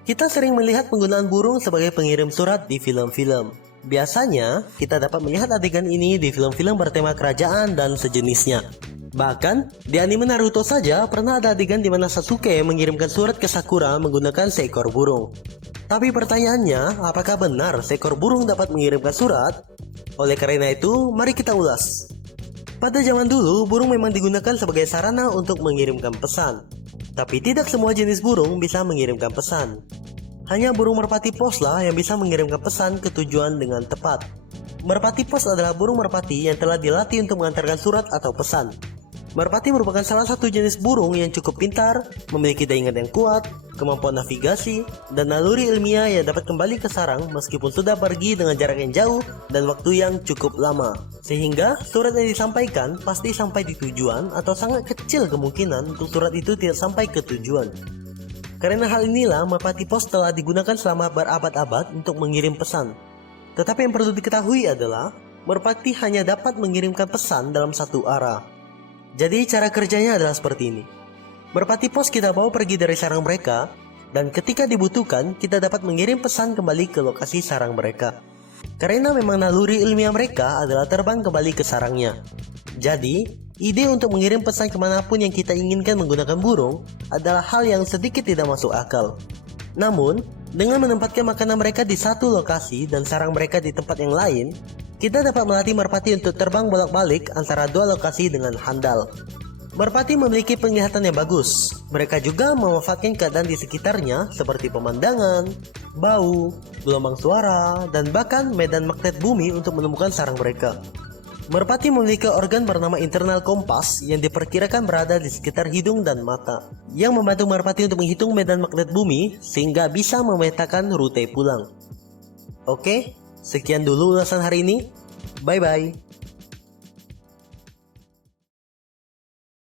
Kita sering melihat penggunaan burung sebagai pengirim surat di film-film. Biasanya, kita dapat melihat adegan ini di film-film bertema kerajaan dan sejenisnya. Bahkan, di anime Naruto saja pernah ada adegan di mana Sasuke mengirimkan surat ke Sakura menggunakan seekor burung. Tapi pertanyaannya, apakah benar seekor burung dapat mengirimkan surat? Oleh karena itu, mari kita ulas. Pada zaman dulu, burung memang digunakan sebagai sarana untuk mengirimkan pesan. Tapi tidak semua jenis burung bisa mengirimkan pesan. Hanya burung merpati poslah yang bisa mengirimkan pesan ke tujuan dengan tepat. Merpati pos adalah burung merpati yang telah dilatih untuk mengantarkan surat atau pesan. Merpati merupakan salah satu jenis burung yang cukup pintar, memiliki daya ingat yang kuat, kemampuan navigasi, dan naluri ilmiah yang dapat kembali ke sarang meskipun sudah pergi dengan jarak yang jauh dan waktu yang cukup lama. Sehingga surat yang disampaikan pasti sampai di tujuan atau sangat kecil kemungkinan untuk surat itu tidak sampai ke tujuan. Karena hal inilah merpati pos telah digunakan selama berabad-abad untuk mengirim pesan. Tetapi yang perlu diketahui adalah merpati hanya dapat mengirimkan pesan dalam satu arah. Jadi cara kerjanya adalah seperti ini. Merpati pos kita bawa pergi dari sarang mereka, dan ketika dibutuhkan kita dapat mengirim pesan kembali ke lokasi sarang mereka. Karena memang naluri ilmiah mereka adalah terbang kembali ke sarangnya. Jadi, ide untuk mengirim pesan kemanapun yang kita inginkan menggunakan burung adalah hal yang sedikit tidak masuk akal. Namun, dengan menempatkan makanan mereka di satu lokasi dan sarang mereka di tempat yang lain, kita dapat melatih merpati untuk terbang bolak-balik antara dua lokasi dengan handal. Merpati memiliki penglihatan yang bagus. Mereka juga memanfaatkan keadaan di sekitarnya seperti pemandangan, bau, gelombang suara, dan bahkan medan magnet bumi untuk menemukan sarang mereka. Merpati memiliki organ bernama internal kompas yang diperkirakan berada di sekitar hidung dan mata, yang membantu merpati untuk menghitung medan magnet bumi sehingga bisa memetakan rute pulang. Oke, sekian dulu ulasan hari ini. Bye-bye.